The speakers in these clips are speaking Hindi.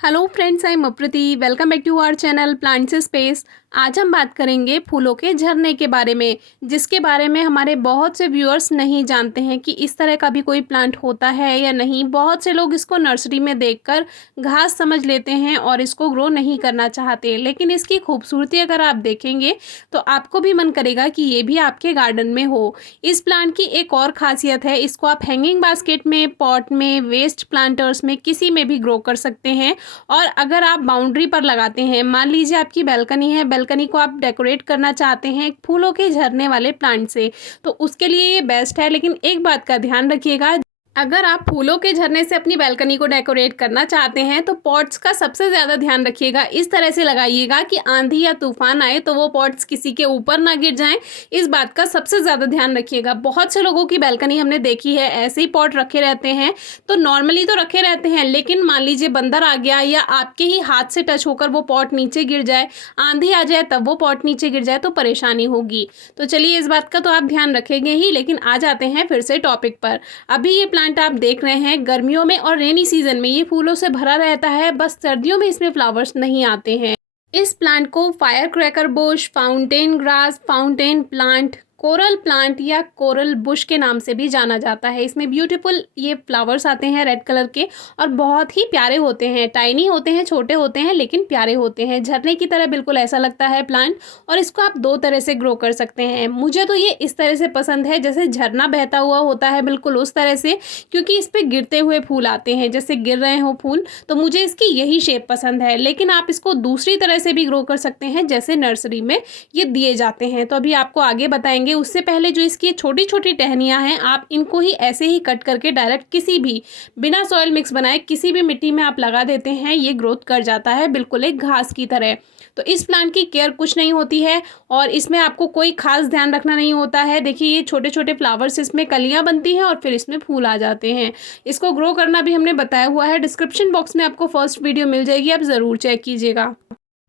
Hello friends, I am Aprati. Welcome back to our channel plants space. आज हम बात करेंगे फूलों के झरने के बारे में, जिसके बारे में हमारे बहुत से व्यूअर्स नहीं जानते हैं कि इस तरह का भी कोई प्लांट होता है या नहीं। बहुत से लोग इसको नर्सरी में देखकर घास समझ लेते हैं और इसको ग्रो नहीं करना चाहते, लेकिन इसकी खूबसूरती अगर आप देखेंगे तो आपको भी मन करेगा कि ये भी आपके गार्डन में हो। इस प्लांट की एक और खासियत है, इसको आप हैंगिंग बास्केट में, पॉट में, वेस्ट प्लांटर्स में, किसी में भी ग्रो कर सकते हैं। और अगर आप बाउंड्री पर लगाते हैं, मान लीजिए आपकी बैल्कनी है, बैल्कनी को आप डेकोरेट करना चाहते हैं फूलों के झरने वाले प्लांट से, तो उसके लिए ये बेस्ट है। लेकिन एक बात का ध्यान रखिएगा, अगर आप फूलों के झरने से अपनी बैल्कनी को डेकोरेट करना चाहते हैं तो पॉट्स का सबसे ज़्यादा ध्यान रखिएगा। इस तरह से लगाइएगा कि आंधी या तूफान आए तो वो पॉट्स किसी के ऊपर ना गिर जाएं। इस बात का सबसे ज़्यादा ध्यान रखिएगा। बहुत से लोगों की बैल्कनी हमने देखी है, ऐसे ही पॉट रखे रहते हैं, तो नॉर्मली तो रखे रहते हैं, लेकिन मान लीजिए बंदर आ गया या आपके ही हाथ से टच होकर वो पॉट नीचे गिर जाए, आंधी आ जाए तब वो पॉट नीचे गिर जाए तो परेशानी होगी। तो चलिए, इस बात का तो आप ध्यान रखेंगे ही, लेकिन आ जाते हैं फिर से टॉपिक पर। अभी ये प्लांट आप देख रहे हैं, गर्मियों में और रेनी सीजन में ये फूलों से भरा रहता है, बस सर्दियों में इसमें फ्लावर्स नहीं आते हैं। इस प्लांट को fire cracker Bush, fountain grass, fountain plant, coral plant या कोरल बुश के नाम से भी जाना जाता है। इसमें ब्यूटीफुल ये फ्लावर्स आते हैं रेड कलर के और बहुत ही प्यारे होते हैं। टाइनी होते हैं, छोटे होते हैं, लेकिन प्यारे होते हैं। झरने की तरह बिल्कुल ऐसा लगता है प्लांट। और इसको आप दो तरह से ग्रो कर सकते हैं। मुझे तो ये इस तरह से पसंद है, जैसे झरना बहता हुआ होता है, बिल्कुल उस तरह से, क्योंकि इस पर गिरते हुए फूल आते हैं, जैसे गिर रहे हो फूल, तो मुझे इसकी यही शेप पसंद है। लेकिन आप इसको दूसरी तरह से भी ग्रो कर सकते हैं, जैसे नर्सरी में ये दिए जाते हैं, तो अभी आपको आगे बताएंगे। उससे पहले जो इसकी छोटी छोटी टहनियां हैं, आप इनको ही ऐसे ही कट करके डायरेक्ट किसी भी बिना सॉइल मिक्स बनाए किसी भी मिट्टी में आप लगा देते हैं, ये ग्रोथ कर जाता है बिल्कुल एक घास की तरह। तो इस प्लांट की केयर कुछ नहीं होती है और इसमें आपको कोई खास ध्यान रखना नहीं होता है। देखिए, ये छोटे छोटे फ्लावर्स, इसमें कलियां बनती हैं और फिर इसमें फूल आ जाते हैं। इसको ग्रो करना भी हमने बताया हुआ है, डिस्क्रिप्शन बॉक्स में आपको फर्स्ट वीडियो मिल जाएगी, आप ज़रूर चेक कीजिएगा।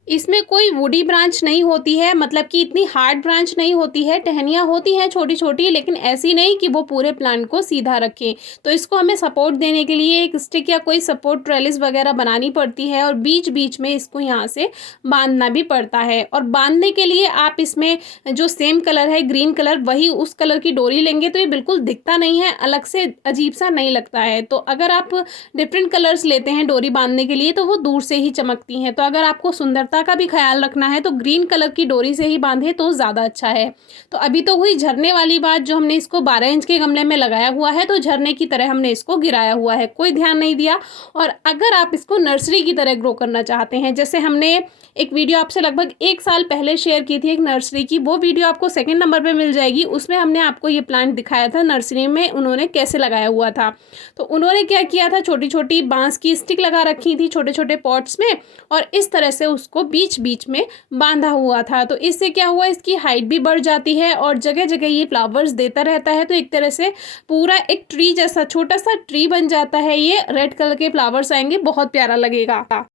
इसमें कोई वुडी ब्रांच नहीं होती है, मतलब कि इतनी हार्ड ब्रांच नहीं होती है। टहनियाँ होती हैं छोटी छोटी, लेकिन ऐसी नहीं कि वो पूरे प्लांट को सीधा रखें। तो इसको हमें सपोर्ट देने के लिए एक स्टिक या कोई सपोर्ट ट्रेलिस वगैरह बनानी पड़ती है और बीच बीच में इसको यहाँ से बांधना भी पड़ता है। और बांधने के लिए आप इसमें जो सेम कलर है, ग्रीन कलर, वही उस कलर की डोरी लेंगे तो ये बिल्कुल दिखता नहीं है, अलग से अजीब सा नहीं लगता है। तो अगर आप डिफरेंट कलर्स लेते हैं डोरी बांधने के लिए तो वो दूर से ही चमकती हैं। तो अगर आपको सुंदरता का भी ख्याल रखना है तो ग्रीन कलर की डोरी से ही बांधे तो ज़्यादा अच्छा है। तो अभी तो हुई झरने वाली बात, जो हमने इसको 12 इंच के गमले में लगाया हुआ है तो झरने की तरह हमने इसको गिराया हुआ है, कोई ध्यान नहीं दिया। और अगर आप इसको नर्सरी की तरह ग्रो करना चाहते हैं, जैसे हमने एक वीडियो आपसे लगभग 1 साल पहले शेयर की थी एक नर्सरी की, वो वीडियो आपको सेकंड नंबर पे मिल जाएगी। उसमें हमने आपको ये प्लांट दिखाया था नर्सरी में उन्होंने कैसे लगाया हुआ था। तो उन्होंने क्या किया था, छोटी छोटी बांस की स्टिक लगा रखी थी छोटे छोटे पॉट्स में और इस तरह से उसको बीच बीच में बांधा हुआ था। तो इससे क्या हुआ, इसकी हाइट भी बढ़ जाती है और जगह जगह ये फ्लावर्स देता रहता है। तो एक तरह से पूरा एक ट्री जैसा, छोटा सा ट्री बन जाता है। ये रेड कलर के फ्लावर्स आएंगे, बहुत प्यारा लगेगा।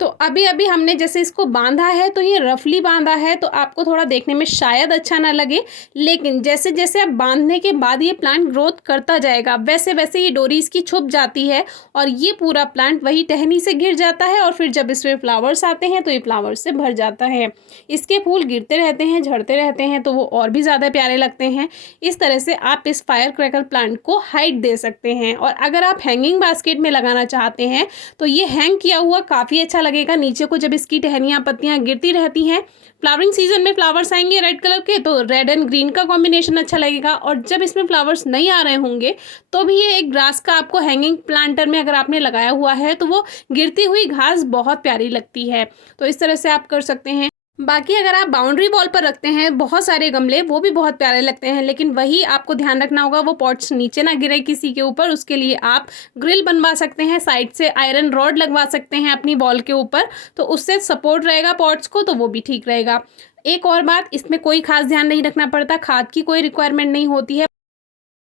तो अभी अभी हमने जैसे इसको बांधा है तो ये रफली बांधा है, तो आपको थोड़ा देखने में शायद अच्छा ना लगे, लेकिन जैसे जैसे आप बांधने के बाद ये प्लांट ग्रोथ करता जाएगा वैसे वैसे ये डोरी इसकी छुप जाती है और ये पूरा प्लांट वही टहनी से घिर जाता है। और फिर जब इसमें फ्लावर्स आते हैं तो ये फ्लावर्स से भर जाता है। इसके फूल गिरते रहते हैं, झड़ते रहते हैं, तो वो और भी ज़्यादा प्यारे लगते हैं। इस तरह से आप इस फायर क्रैकर प्लांट को हाइट दे सकते हैं। और अगर आप हैंगिंग बास्केट में लगाना चाहते हैं तो ये हैंग किया हुआ काफ़ी अच्छा लगेगा। नीचे को जब इसकी टहनियाँ पत्तियाँ गिरती रहती हैं, फ्लावरिंग सीजन में फ्लावर्स आएंगे रेड कलर के, तो रेड एंड ग्रीन का कॉम्बिनेशन अच्छा लगेगा। और जब इसमें फ्लावर्स नहीं आ रहे होंगे तो भी ये एक ग्रास का आपको हैंगिंग प्लांटर में अगर आपने लगाया हुआ है तो वो गिरती हुई घास बहुत प्यारी लगती है। तो इस तरह से आप कर सकते हैं। बाकी अगर आप बाउंड्री वॉल पर रखते हैं बहुत सारे गमले, वो भी बहुत प्यारे लगते हैं, लेकिन वही आपको ध्यान रखना होगा वो पॉट्स नीचे ना गिरे किसी के ऊपर। उसके लिए आप ग्रिल बनवा सकते हैं, साइड से आयरन रॉड लगवा सकते हैं अपनी वॉल के ऊपर, तो उससे सपोर्ट रहेगा पॉट्स को, तो वो भी ठीक रहेगा। एक और बात, इसमें कोई खास ध्यान नहीं रखना पड़ता, खाद की कोई रिक्वायरमेंट नहीं होती है,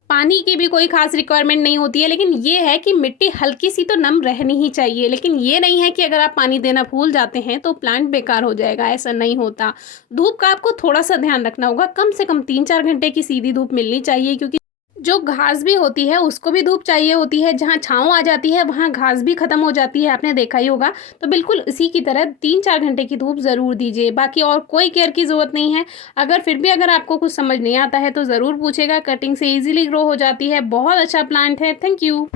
पानी की भी कोई खास रिक्वायरमेंट नहीं होती है। लेकिन ये है कि मिट्टी हल्की सी तो नम रहनी ही चाहिए। लेकिन ये नहीं है कि अगर आप पानी देना भूल जाते हैं तो प्लांट बेकार हो जाएगा, ऐसा नहीं होता। धूप का आपको थोड़ा सा ध्यान रखना होगा, कम से कम 3-4 घंटे की सीधी धूप मिलनी चाहिए, क्योंकि जो घास भी होती है उसको भी धूप चाहिए होती है, जहाँ छाँव आ जाती है वहाँ घास भी ख़त्म हो जाती है, आपने देखा ही होगा। तो बिल्कुल इसी की तरह 3-4 घंटे की धूप ज़रूर दीजिए, बाकी और कोई केयर की ज़रूरत नहीं है। अगर फिर भी अगर आपको कुछ समझ नहीं आता है तो ज़रूर पूछिएगा, कटिंग से ईज़िली ग्रो हो जाती है, बहुत अच्छा प्लांट है। Thank you.